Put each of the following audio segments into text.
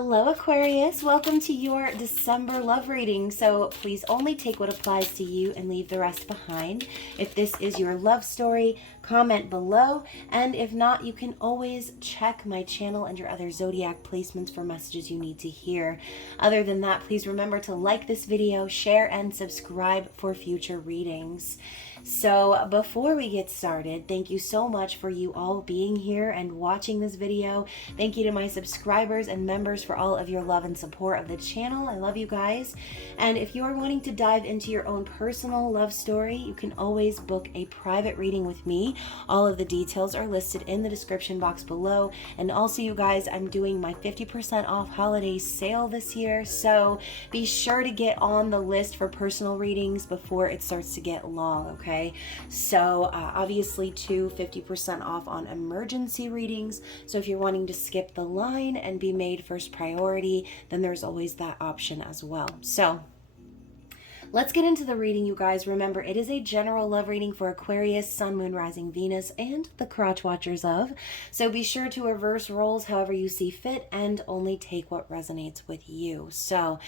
Hello Aquarius, welcome to your December love reading. So please only take what applies to you and leave the rest behind. If this is your love story, comment below, and if not, you can always check my channel and your other zodiac placements for messages you need to hear. Other than that, please remember to like this video, share, and subscribe for future readings. So before we get started, thank you so much for you all being here and watching this video. Thank you to my subscribers and members for all of your love and support of the channel. I love you guys. And if you are wanting to dive into your own personal love story, you can always book a private reading with me. All of the details are listed in the description box below. And also, you guys, I'm doing my 50% off holiday sale this year. So be sure to get on the list for personal readings before it starts to get long, okay? So obviously 50% off on emergency readings. So if you're wanting to skip the line and be made first priority, then there's always that option as well. So let's get into the reading, you guys. Remember, it is a general love reading for Aquarius, Sun, Moon, Rising, Venus, and the crotch watchers of. So be sure to reverse roles however you see fit and only take what resonates with you. So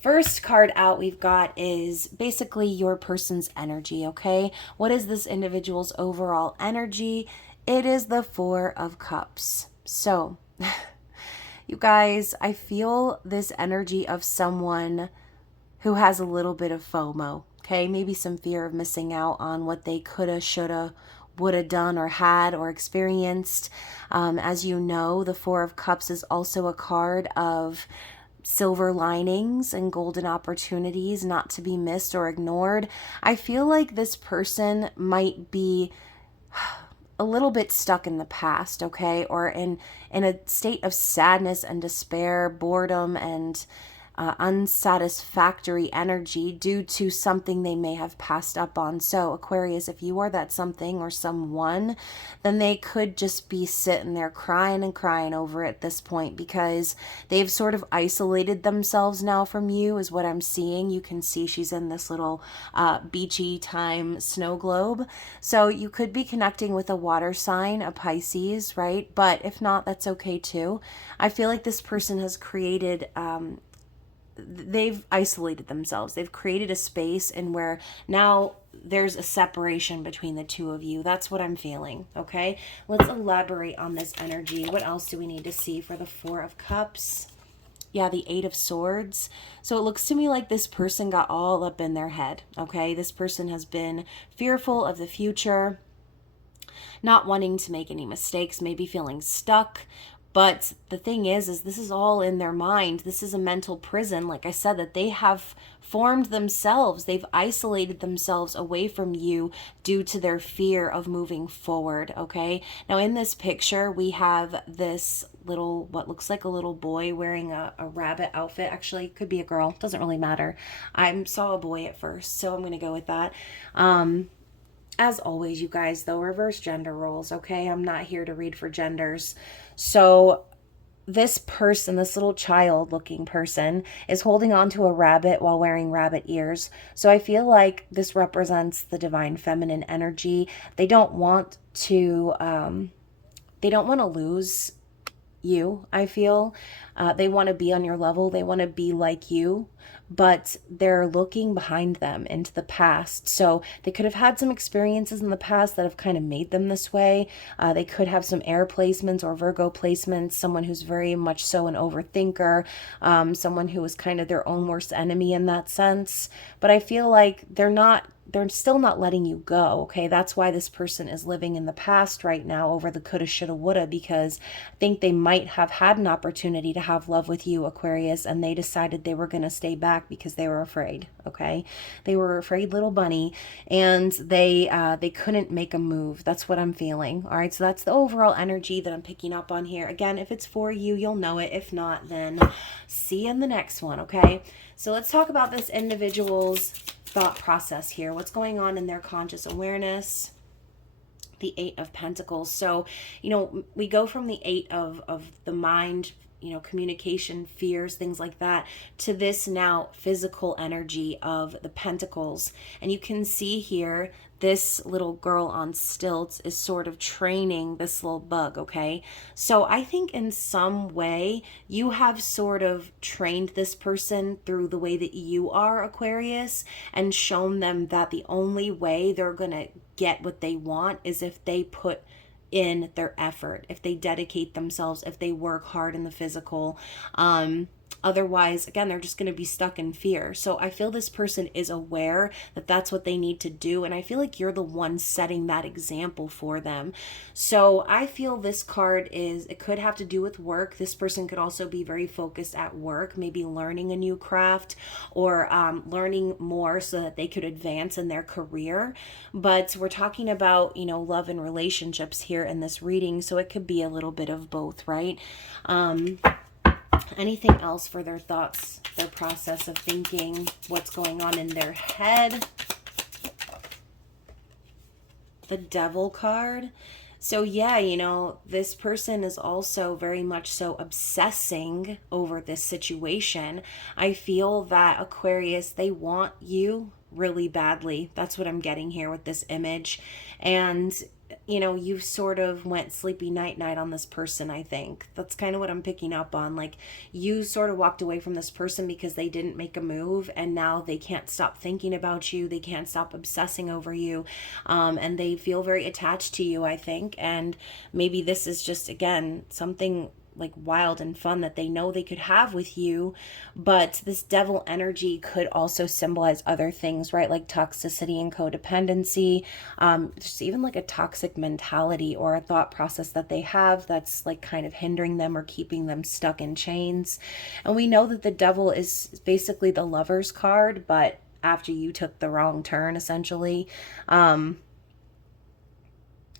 first card out we've got is basically your person's energy, okay? What is this individual's overall energy? It is the Four of Cups. So, you guys, I feel this energy of someone who has a little bit of FOMO, okay? Maybe some fear of missing out on what they coulda, shoulda, woulda done or had or experienced. As you know, the Four of Cups is also a card of silver linings and golden opportunities not to be missed or ignored. I feel like this person might be a little bit stuck in the past, okay? Or in a state of sadness and despair, boredom, and unsatisfactory energy due to something they may have passed up on. So Aquarius, if you are that something or someone, then they could just be sitting there crying and crying over it at this point because they've sort of isolated themselves now from you is what I'm seeing. You can see she's in this little beachy time snow globe. So you could be connecting with a water sign, a Pisces, right? But if not, that's okay too. I feel like this person has created they've isolated themselves. They've created a space in where now there's a separation between the two of you. That's what I'm feeling, okay? Let's elaborate on this energy. What else do we need to see for the Four of Cups? Yeah, the Eight of Swords. So it looks to me like this person got all up in their head, okay? This person has been fearful of the future, not wanting to make any mistakes, maybe feeling stuck. But the thing is this is all in their mind. This is a mental prison, like I said, that they have formed themselves. They've isolated themselves away from you due to their fear of moving forward, okay? Now, in this picture, we have this little, what looks like a little boy wearing a rabbit outfit. Actually, it could be a girl. Doesn't really matter. I saw a boy at first, so I'm going to go with that. As always, you guys, though, reverse gender roles, okay? I'm not here to read for genders. So this person, this little child-looking person, is holding on to a rabbit while wearing rabbit ears. So I feel like this represents the divine feminine energy. They don't want to lose you, I feel. They want to be on your level. They want to be like you, but they're looking behind them into the past. So they could have had some experiences in the past that have kind of made them this way. They could have some air placements or Virgo placements, someone who's very much so an overthinker, someone who is kind of their own worst enemy in that sense. But I feel like they're still not letting you go, okay? That's why this person is living in the past right now over the coulda, shoulda, woulda, because I think they might have had an opportunity to have love with you, Aquarius, and they decided they were going to stay back because they were afraid, okay? They were afraid, little bunny, and they couldn't make a move. That's what I'm feeling, all right? So that's the overall energy that I'm picking up on here. Again, if it's for you, you'll know it. If not, then see you in the next one, okay? So let's talk about this individual's thought process here. What's going on in their conscious awareness? The Eight of Pentacles. So, you know, we go from the Eight of the mind communication, fears, things like that, to this now physical energy of the Pentacles. And you can see here, this little girl on stilts is sort of training this little bug, okay? So I think in some way you have sort of trained this person through the way that you are, Aquarius, and shown them that the only way they're gonna get what they want is if they put in their effort, if they dedicate themselves, if they work hard in the physical. Otherwise, again, they're just going to be stuck in fear. So I feel this person is aware that that's what they need to do. And I feel like you're the one setting that example for them. So I feel this card it could have to do with work. This person could also be very focused at work, maybe learning a new craft or learning more so that they could advance in their career. But we're talking about, love and relationships here in this reading. So it could be a little bit of both, right? Anything else for their thoughts, their process of thinking, what's going on in their head? The Devil card. So yeah, this person is also very much so obsessing over this situation. I feel that Aquarius, they want you really badly. That's what I'm getting here with this image. And you sort of went sleepy night on this person, I think. That's kind of what I'm picking up on. Like, you sort of walked away from this person because they didn't make a move, and now they can't stop thinking about you. They can't stop obsessing over you. And they feel very attached to you, I think. And maybe this is just, again, something like wild and fun that they know they could have with you. But this devil energy could also symbolize other things, right? Like toxicity and codependency. There's even like a toxic mentality or a thought process that they have that's like kind of hindering them or keeping them stuck in chains. And we know that the devil is basically the Lover's card, but after you took the wrong turn, essentially.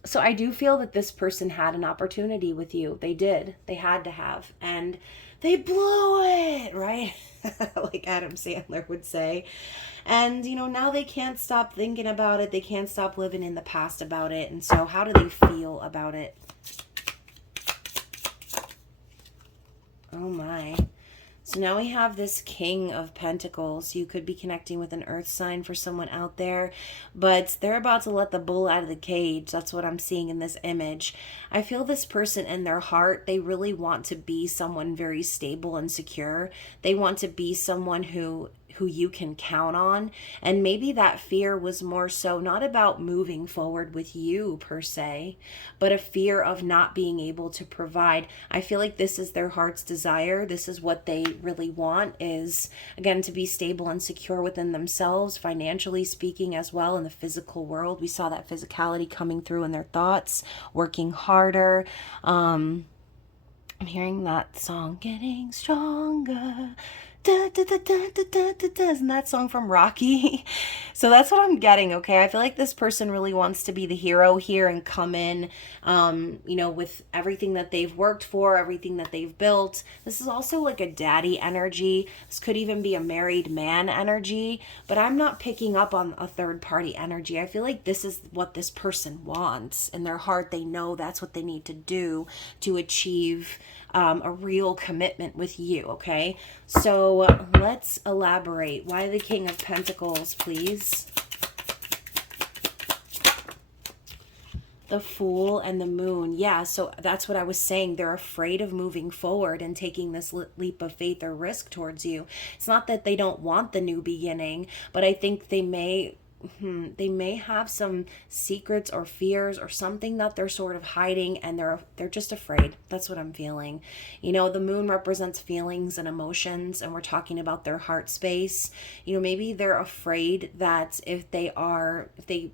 So I do feel that this person had an opportunity with you. They did. They had to have. And they blew it, right? Like Adam Sandler would say. And, now they can't stop thinking about it. They can't stop living in the past about it. And so how do they feel about it? Oh my. So now we have this King of Pentacles. You could be connecting with an earth sign for someone out there, but they're about to let the bull out of the cage. That's what I'm seeing in this image. I feel this person in their heart, they really want to be someone very stable and secure. They want to be someone who you can count on. And maybe that fear was more so not about moving forward with you per se, but a fear of not being able to provide. I feel like this is their heart's desire. This is what they really want, is again to be stable and secure within themselves, financially speaking, as well in the physical world. We saw that physicality coming through in their thoughts, working harder. I'm hearing that song, Getting Stronger. Da, da, da, da, da, da, da, da. Isn't that song from Rocky? So that's what I'm getting, okay? I feel like this person really wants to be the hero here and come in, with everything that they've worked for, everything that they've built. This is also like a daddy energy. This could even be a married man energy, but I'm not picking up on a third party energy. I feel like this is what this person wants. In their heart, they know that's what they need to do to achieve a real commitment with you, okay? So let's elaborate. Why the King of Pentacles, please? The Fool and the Moon. Yeah, so that's what I was saying. They're afraid of moving forward and taking this leap of faith or risk towards you. It's not that they don't want the new beginning, but I think they may have some secrets or fears or something that they're sort of hiding, and they're just afraid. That's what I'm feeling. The moon represents feelings and emotions, and we're talking about their heart space. Maybe they're afraid that if they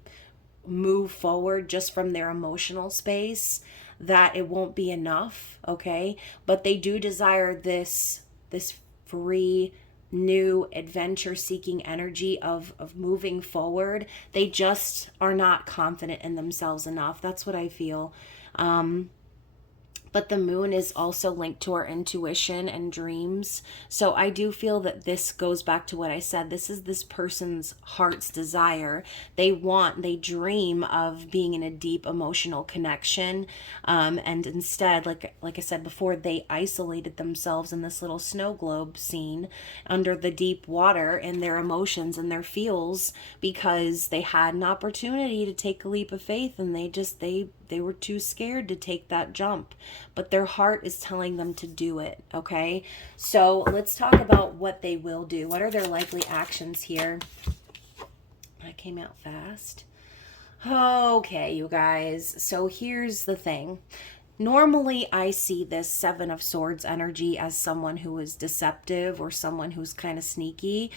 move forward just from their emotional space, that it won't be enough, okay? But they do desire this free, new adventure-seeking energy of moving forward. They just are not confident in themselves enough. That's what I feel. but the moon is also linked to our intuition and dreams. So I do feel that this goes back to what I said. This is this person's heart's desire. They dream of being in a deep emotional connection. And instead, like I said before, they isolated themselves in this little snow globe scene under the deep water in their emotions and their feels, because they had an opportunity to take a leap of faith, and they were too scared to take that jump, but their heart is telling them to do it. Okay, so let's talk about what they will do. What are their likely actions here? That came out fast. Okay, you guys, so here's the thing. Normally, I see this Seven of Swords energy as someone who is deceptive or someone who's kind of sneaky.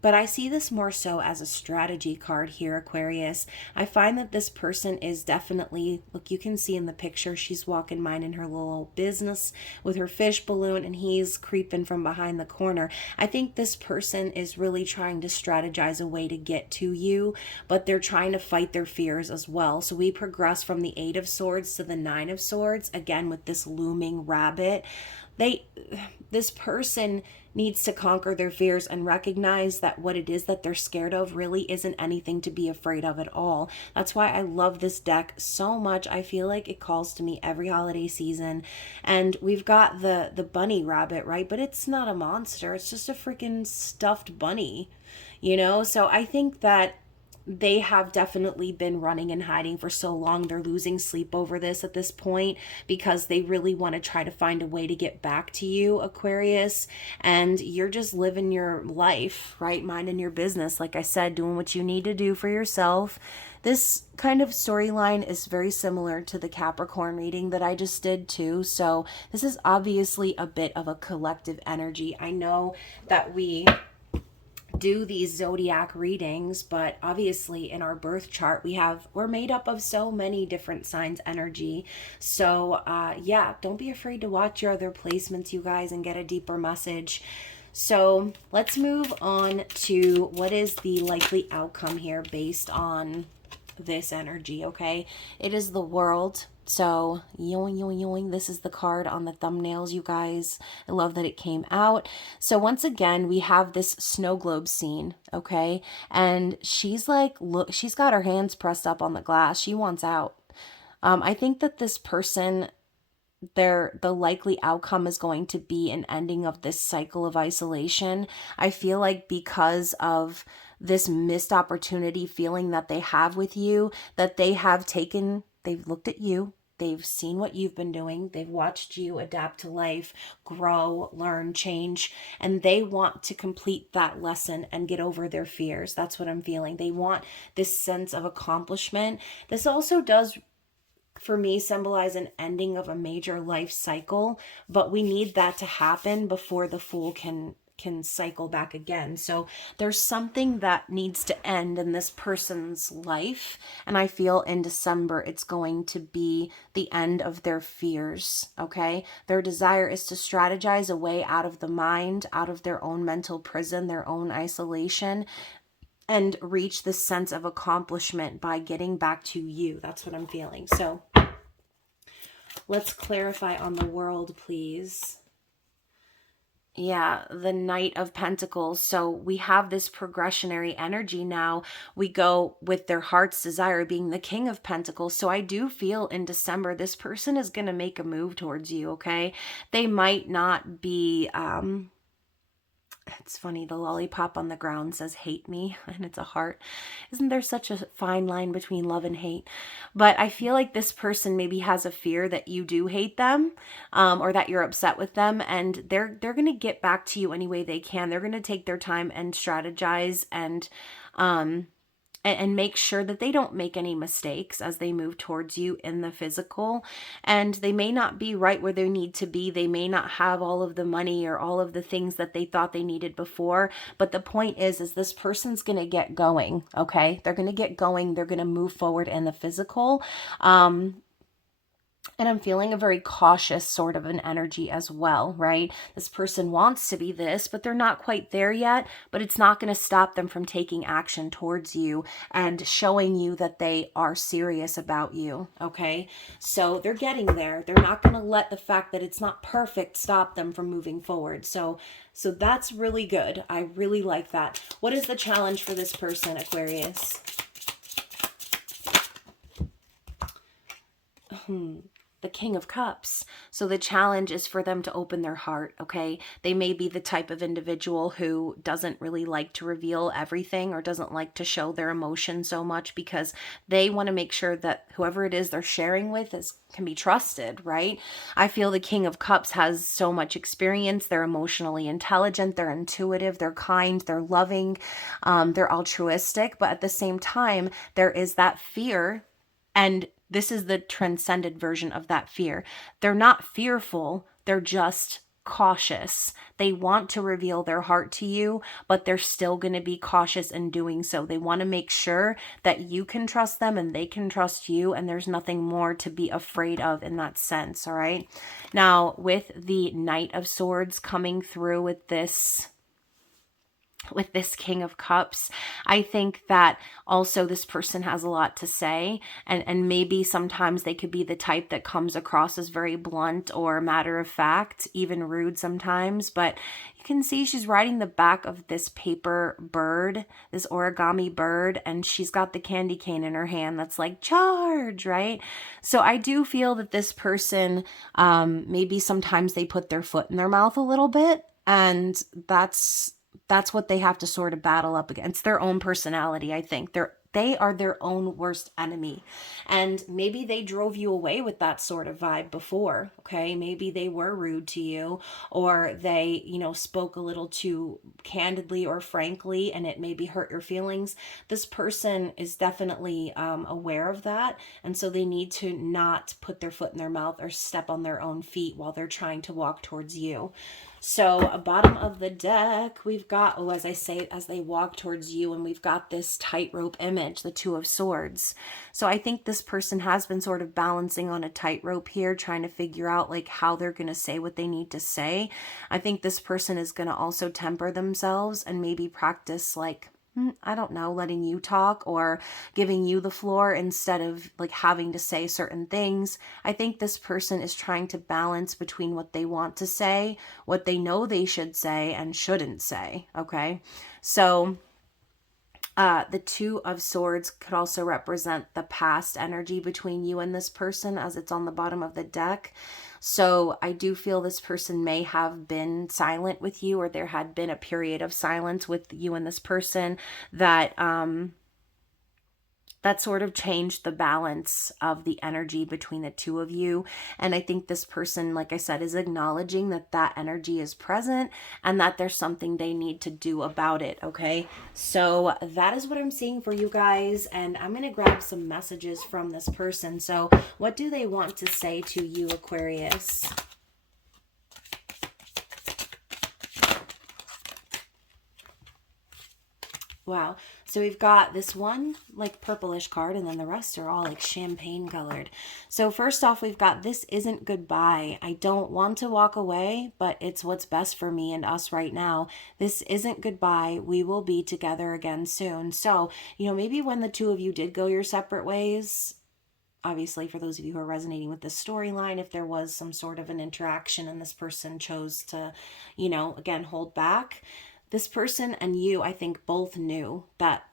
But I see this more so as a strategy card here, Aquarius. I find that this person is definitely, look, you can see in the picture, she's walking minding her little business with her fish balloon, and he's creeping from behind the corner. I think this person is really trying to strategize a way to get to you, but they're trying to fight their fears as well. So we progress from the Eight of Swords to the Nine of Swords, again with this looming rabbit. This person needs to conquer their fears and recognize that what it is that they're scared of really isn't anything to be afraid of at all. That's why I love this deck so much. I feel like it calls to me every holiday season. And we've got the bunny rabbit, right? But it's not a monster. It's just a freaking stuffed bunny, you know? So I think that they have definitely been running and hiding for so long. They're losing sleep over this at this point because they really want to try to find a way to get back to you, Aquarius. And you're just living your life, right? Minding your business. Like I said, doing what you need to do for yourself. This kind of storyline is very similar to the Capricorn reading that I just did too. So this is obviously a bit of a collective energy. I know that we do these zodiac readings, but obviously in our birth chart we're made up of so many different signs energy. So yeah, don't be afraid to watch your other placements, you guys, and get a deeper message. So let's move on to what is the likely outcome here based on this energy. Okay, it is the World. So yoing, yoing, yoing. This is the card on the thumbnails, you guys. I love that it came out. So once again, we have this snow globe scene, okay? And she's like, look, she's got her hands pressed up on the glass. She wants out. I think that this person, the likely outcome is going to be an ending of this cycle of isolation. I feel like because of this missed opportunity feeling that they have with you, that they've looked at you, they've seen what you've been doing, they've watched you adapt to life, grow, learn, change, and they want to complete that lesson and get over their fears. That's what I'm feeling. They want this sense of accomplishment. This also does, for me, symbolize an ending of a major life cycle, but we need that to happen before the Fool can cycle back again. So there's something that needs to end in this person's life, and I feel in December it's going to be the end of their fears. Okay, their desire is to strategize a way out of the mind, out of their own mental prison, their own isolation, and reach this sense of accomplishment by getting back to you. That's what I'm feeling. So let's clarify on the World, please. Yeah, the Knight of Pentacles. So we have this progressionary energy now. We go with their heart's desire being the King of Pentacles. So I do feel in December, this person is going to make a move towards you, okay? They might not be, it's funny, the lollipop on the ground says hate me, and it's a heart. Isn't there such a fine line between love and hate? But I feel like this person maybe has a fear that you do hate them, or that you're upset with them, and they're going to get back to you any way they can. They're going to take their time and strategize and make sure that they don't make any mistakes as they move towards you in the physical. And they may not be right where they need to be. They may not have all of the money or all of the things that they thought they needed before. But the point is this person's going to get going, okay? They're going to get going. They're going to move forward in the physical. And I'm feeling a very cautious sort of an energy as well, right? This person wants to be this, but they're not quite there yet. But it's not going to stop them from taking action towards you and showing you that they are serious about you, okay? So they're getting there. They're not going to let the fact that it's not perfect stop them from moving forward. So that's really good. I really like that. What is the challenge for this person, Aquarius? The King of Cups. So the challenge is for them to open their heart, okay? They may be the type of individual who doesn't really like to reveal everything or doesn't like to show their emotion so much because they want to make sure that whoever it is they're sharing with can be trusted, right? I feel the King of Cups has so much experience. They're emotionally intelligent, they're intuitive, they're kind, they're loving, they're altruistic, but at the same time, there is that fear, and this is the transcended version of that fear. They're not fearful, they're just cautious. They want to reveal their heart to you, but they're still going to be cautious in doing so. They want to make sure that you can trust them and they can trust you, and there's nothing more to be afraid of in that sense, all right? Now, with the Knight of Swords coming through with this King of Cups, I think that also this person has a lot to say, and maybe sometimes they could be the type that comes across as very blunt or matter of fact, even rude sometimes, but you can see she's riding the back of this paper bird, this origami bird, and she's got the candy cane in her hand that's like, charge, right? So I do feel that this person, maybe sometimes they put their foot in their mouth a little bit, and that's what they have to sort of battle up against. Their own personality, I think. They are their own worst enemy. And maybe they drove you away with that sort of vibe before, okay? Maybe they were rude to you, or they, spoke a little too candidly or frankly, and it maybe hurt your feelings. This person is definitely aware of that. And so they need to not put their foot in their mouth or step on their own feet while they're trying to walk towards you. So bottom of the deck, we've got, as I say, as they walk towards you, and we've got this tightrope image, the Two of Swords. So I think this person has been sort of balancing on a tightrope here, trying to figure out like how they're going to say what they need to say. I think this person is going to also temper themselves and maybe practice like, I don't know, letting you talk or giving you the floor instead of like having to say certain things. I think this person is trying to balance between what they want to say, what they know they should say and shouldn't say, okay? So the Two of Swords could also represent the past energy between you and this person, as it's on the bottom of the deck. So I do feel this person may have been silent with you, or there had been a period of silence with you and this person that that sort of changed the balance of the energy between the two of you. And I think this person, like I said, is acknowledging that that energy is present and that there's something they need to do about it, okay? So that is what I'm seeing for you guys, and I'm going to grab some messages from this person. So what do they want to say to you, Aquarius? Wow. So we've got this one like purplish card, and then the rest are all like champagne colored. So first off, we've got this isn't goodbye. I don't want to walk away, but it's what's best for me and us right now. This isn't goodbye. We will be together again soon. So, maybe when the two of you did go your separate ways, obviously for those of you who are resonating with this storyline, if there was some sort of an interaction and this person chose to, again, hold back, this person and you, I think, both knew that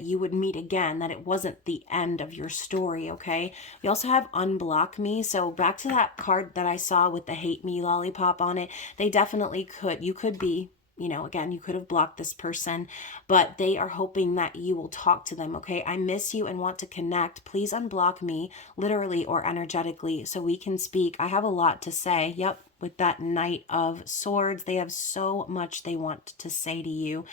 you would meet again, that it wasn't the end of your story, okay? We also have unblock me. So back to that card that I saw with the hate me lollipop on it, they definitely could. You could be, again, you could have blocked this person, but they are hoping that you will talk to them, okay? I miss you and want to connect. Please unblock me, literally or energetically, so we can speak. I have a lot to say. Yep. With that Knight of Swords, they have so much they want to say to you.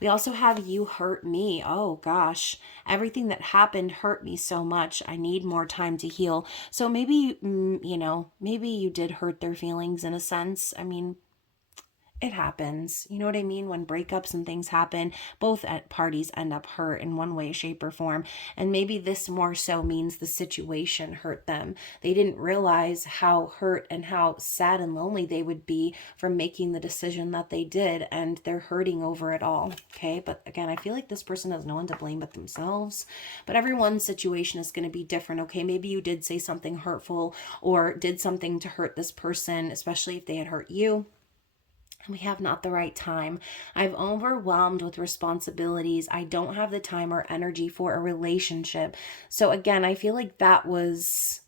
We also have you hurt me. Oh gosh, everything that happened hurt me so much. I need more time to heal. So maybe, maybe you did hurt their feelings in a sense. I mean, it happens. You know what I mean? When breakups and things happen, both parties end up hurt in one way, shape, or form. And maybe this more so means the situation hurt them. They didn't realize how hurt and how sad and lonely they would be from making the decision that they did. And they're hurting over it all. Okay. But again, I feel like this person has no one to blame but themselves. But everyone's situation is going to be different. Okay. Maybe you did say something hurtful or did something to hurt this person, especially if they had hurt you. We have not the right time. I'm overwhelmed with responsibilities. I don't have the time or energy for a relationship. So again, I feel like that was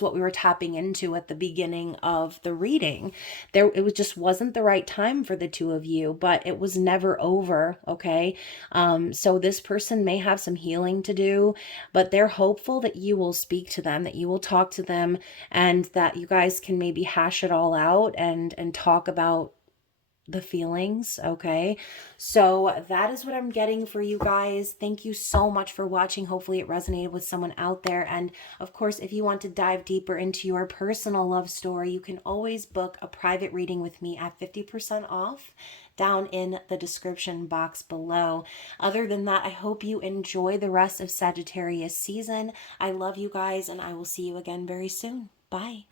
what we were tapping into at the beginning of the reading. It was just wasn't the right time for the two of you, but it was never over. Okay. So this person may have some healing to do, but they're hopeful that you will speak to them, that you will talk to them, and that you guys can maybe hash it all out and talk about the feelings. Okay, so that is what I'm getting for you guys. Thank you so much for watching. Hopefully it resonated with someone out there. And of course, if you want to dive deeper into your personal love story, you can always book a private reading with me at 50% off down in the description box below. Other than that, I hope you enjoy the rest of Sagittarius season. I love you guys, and I will see you again very soon. Bye.